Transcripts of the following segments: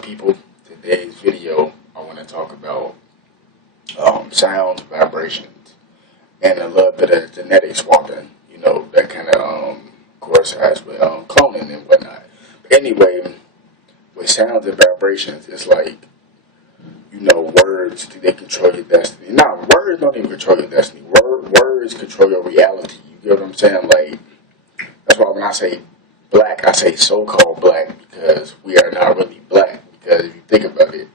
people? Today's video, I want to talk about sounds, vibrations, and a little bit of genetic swapping. You know, that kind of course, has with cloning and whatnot. But anyway, with sounds and vibrations, it's like, words, they control your destiny. Now, words don't even control your destiny. Words control your reality. You get what I'm saying? Like, that's why when I say black, I say so-called black, because we are not really black. Because if you think about it,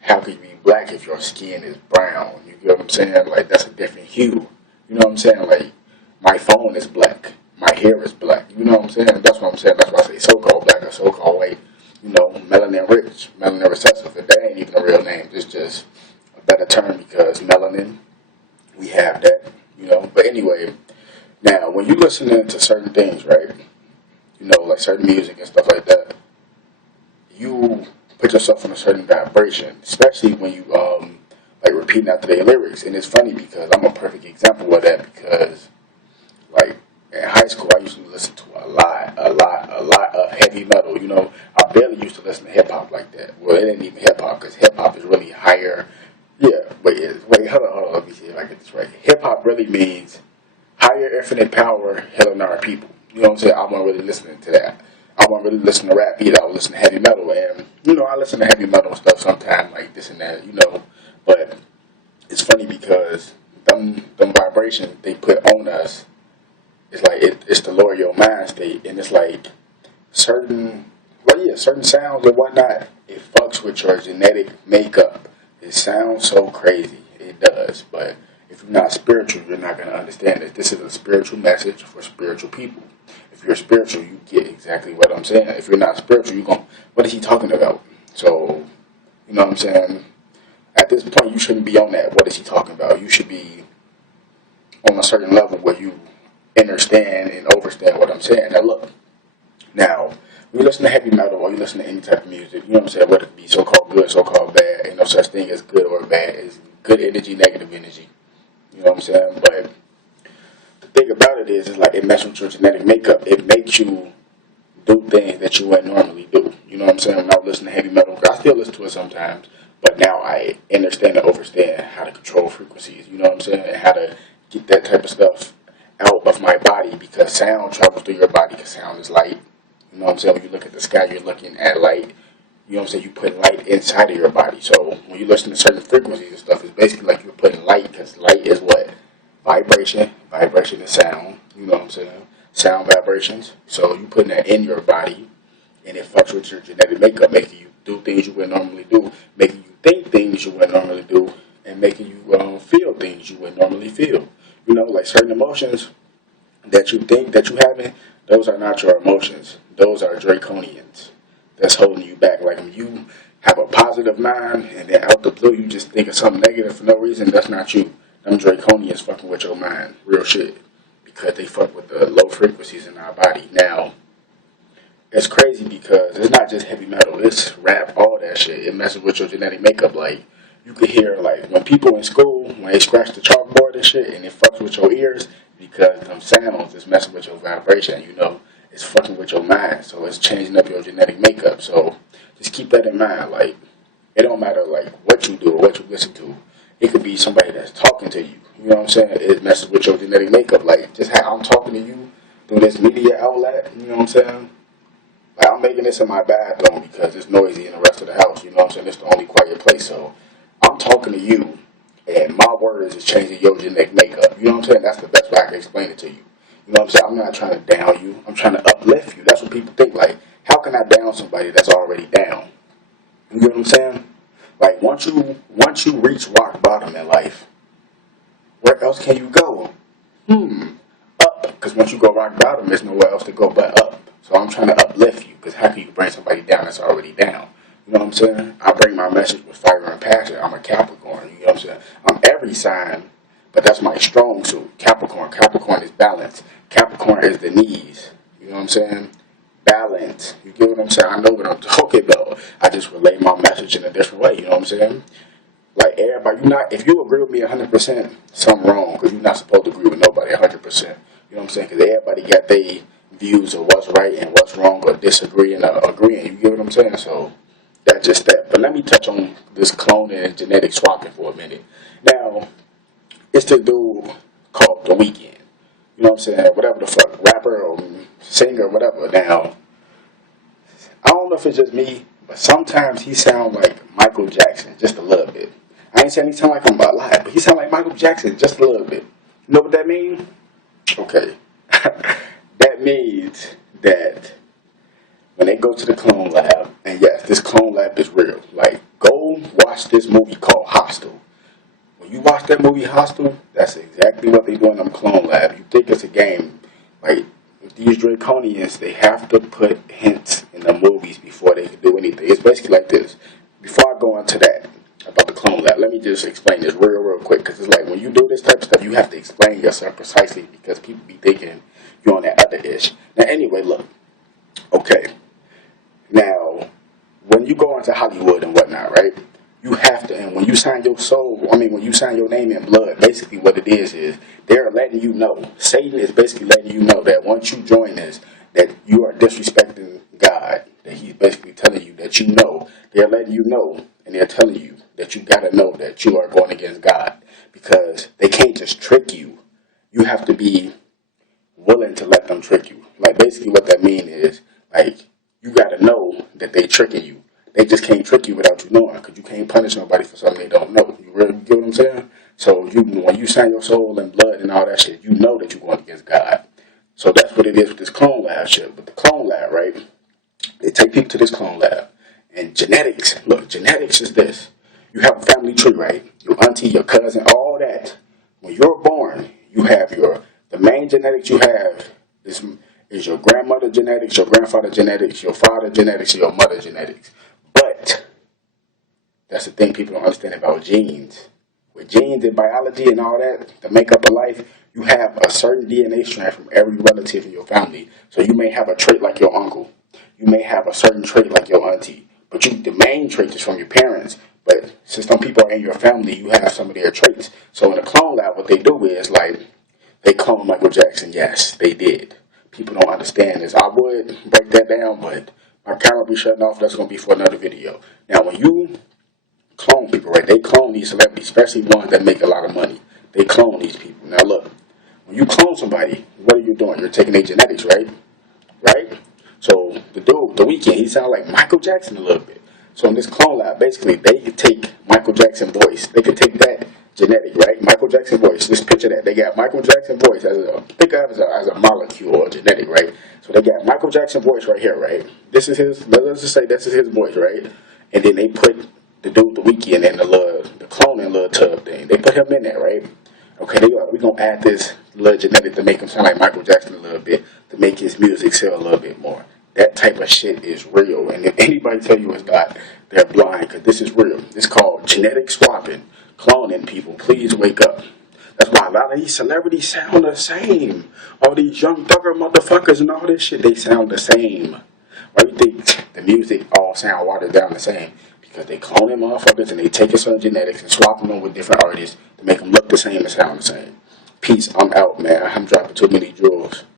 how can you be black if your skin is brown? You get what I'm saying? Like, that's a different hue. You know what I'm saying? Like, my phone is black. My hair is black. You know what I'm saying? That's what I'm saying. That's why I say so-called black or so-called white. Melanin rich, melanin recessive. If that ain't even a real name, it's just a better term because melanin, we have that, But anyway, now, when you listening to certain things, right, like certain music and stuff like that, you put yourself in a certain vibration, especially when you, like, repeating after their lyrics. And it's funny because I'm a perfect example of that because, like, in high school, I used to listen to a lot of heavy metal, I barely used to listen to hip-hop like that. Well, it ain't even hip-hop because hip-hop is really higher. Yeah, wait, hold on, let me see if I get this right. Hip-hop really means higher infinite power, hell on our people. You know what I'm saying? I wasn't really listening to that. I wasn't really listening to rap either. I was listening to heavy metal. And, I listen to heavy metal stuff sometimes, like this and that, But it's funny because them vibrations they put on us, it's like it's to lower your mind state. And it's like certain sounds and whatnot, it fucks with your genetic makeup. It sounds so crazy. It does. But if you're not spiritual, you're not going to understand it. This is a spiritual message for spiritual people. If you're spiritual, you get exactly what I'm saying. If you're not spiritual, you're going, what is he talking about? So, you know what I'm saying? At this point, you shouldn't be on that. What is he talking about? You should be on a certain level where you understand and overstand what I'm saying. Now, look. Now, when you listen to heavy metal or you listen to any type of music, you know what I'm saying? Whether it be so-called good, so-called bad, ain't no such thing as good or bad. It's good energy, negative energy. You know what I'm saying? But the thing about it is like it messes with your genetic makeup. It makes you do things that you wouldn't normally do. You know what I'm saying? When I listen to heavy metal, I still listen to it sometimes, but now I understand and overstand how to control frequencies. You know what I'm saying? And how to get that type of stuff out of my body because sound travels through your body because sound is light. You know what I'm saying? When you look at the sky, you're looking at light. You know what I'm saying? You put light inside of your body. So when you listen to certain frequencies and stuff, it's basically like you're putting light because light is what? Vibration. Vibration is sound. You know what I'm saying? Sound vibrations. So you putting that in your body and it fucks with your genetic makeup, making you do things you wouldn't normally do, making you think things you wouldn't normally do, and making you feel things you wouldn't normally feel. Like certain emotions that you think that you haven't, those are not your emotions. Those are draconians. That's holding you back. Like when you have a positive mind and then out the blue you just think of something negative for no reason, that's not you. Them draconians fucking with your mind. Real shit. Because they fuck with the low frequencies in our body. Now, it's crazy because it's not just heavy metal. It's rap, all that shit. It messes with your genetic makeup. Like, you could hear, like, when people in school, when they scratch the chalkboard and shit, and it fucks with your ears, because them sounds is messing with your vibration, it's fucking with your mind, so it's changing up your genetic makeup. So just keep that in mind. Like, it don't matter, like, what you do or what you listen to. It could be somebody that's talking to you. You know what I'm saying? It messes with your genetic makeup. Like, just how I'm talking to you through this media outlet, you know what I'm saying? Like, I'm making this in my bathroom because it's noisy in the rest of the house. You know what I'm saying? It's the only quiet place. So I'm talking to you, and my words is changing your genetic makeup. You know what I'm saying? That's the best way I can explain it to you. You know what I'm saying? I'm not trying to down you. I'm trying to uplift you. That's what people think. Like, how can I down somebody that's already down? You know what I'm saying? Like, once you reach rock bottom in life, where else can you go? Up. Because once you go rock bottom, there's nowhere else to go but up. So I'm trying to uplift you. Because how can you bring somebody down that's already down? You know what I'm saying? I bring my message with fire and passion. I'm a Capricorn. You know what I'm saying? I'm every sign, but that's my strong suit. Capricorn. Capricorn is balance. Capricorn is the knees. You know what I'm saying? Balance. You get what I'm saying? I know what I'm talking about. I just relay my message in a different way. You know what I'm saying? Like, everybody, if you agree with me 100%, something wrong, because you're not supposed to agree with nobody 100%. You know what I'm saying? Because everybody got their views of what's right and what's wrong, or disagreeing or agreeing. You get what I'm saying? So That's just that. But let me touch on this cloning and genetic swapping for a minute. Now, it's the dude called The Weeknd. You know what I'm saying? Whatever the fuck, rapper or singer, whatever. Now, I don't know if it's just me, but sometimes he sounds like Michael Jackson, just a little bit. I ain't saying he sound like him a lot, but he sound like Michael Jackson, just a little bit. You know what that means? Okay. That means that when they go to the clone lab, and yes, this clone lab is real. Like, go watch this movie called Hostel. When you watch that movie Hostel, that's exactly what they do in them clone lab. You think it's a game. Like, with these Draconians, they have to put hints in the movies before they can do anything. It's basically like this. Before I go into that, about the clone lab, let me just explain this real quick. Because it's like, when you do this type of stuff, you have to explain yourself precisely because people be thinking you're on that other ish. Now, anyway, look. Okay. Now, when you go into Hollywood and whatnot, right? You have to, and when you sign your soul, when you sign your name in blood, basically what it is they're letting you know. Satan is basically letting you know that once you join this, that you are disrespecting God. That he's basically telling you that you know. They're letting you know, and they're telling you that you got to know that you are going against God. Because they can't just trick you. You have to be willing to let them trick you. Like, basically what that means is, like, you got to know that they tricking you. They just can't trick you without you knowing, because you can't punish nobody for something they don't know. You really get what I'm saying? So when you sign your soul and blood and all that shit, you know that you're going against God. So that's what it is with this clone lab shit. With the clone lab, right? They take people to this clone lab. And genetics, look, genetics is this. You have a family tree, right? Your auntie, your cousin, all that. When you're born, you have the main genetics you have is your grandmother genetics, your grandfather genetics, your father genetics, your mother genetics. But that's the thing people don't understand about genes. With genes and biology and all that, the makeup of life, you have a certain DNA strand from every relative in your family. So you may have a trait like your uncle. You may have a certain trait like your auntie. But the main trait is from your parents. But since some people are in your family, you have some of their traits. So in the clone lab, what they do is, like, they clone Michael Jackson. Yes, they did. People don't understand this. I would break that down, but my camera be shutting off. That's going to be for another video. Now, when you clone people, right, they clone these celebrities, especially ones that make a lot of money. They clone these people. Now, look, when you clone somebody, what are you doing? You're taking their genetics, right? Right? So the dude, The Weeknd, he sounds like Michael Jackson a little bit. So in this clone lab, basically, they could take Michael Jackson voice. They could take that genetic, right? Michael Jackson voice. Just picture that. They got Michael Jackson voice think of it as a molecule or genetic, right? So they got Michael Jackson voice right here, right? This is his, let's just say this is his voice, right? And then they put the dude, The Weeknd, in the cloning little tub thing. They put him in there, right? Okay, we're going to add this little genetic to make him sound like Michael Jackson a little bit, to make his music sell a little bit more. That type of shit is real. And if anybody tell you it's not, they're blind, because this is real. It's called genetic swapping, cloning people. Please wake up. That's why a lot of these celebrities sound the same. All these young thugger motherfuckers and all this shit, they sound the same. Why do you think the music all sound watered down the same? Because they cloning motherfuckers and they taking some genetics and swapping them with different artists to make them look the same and sound the same. Peace, I'm out, man. I'm dropping too many jewels.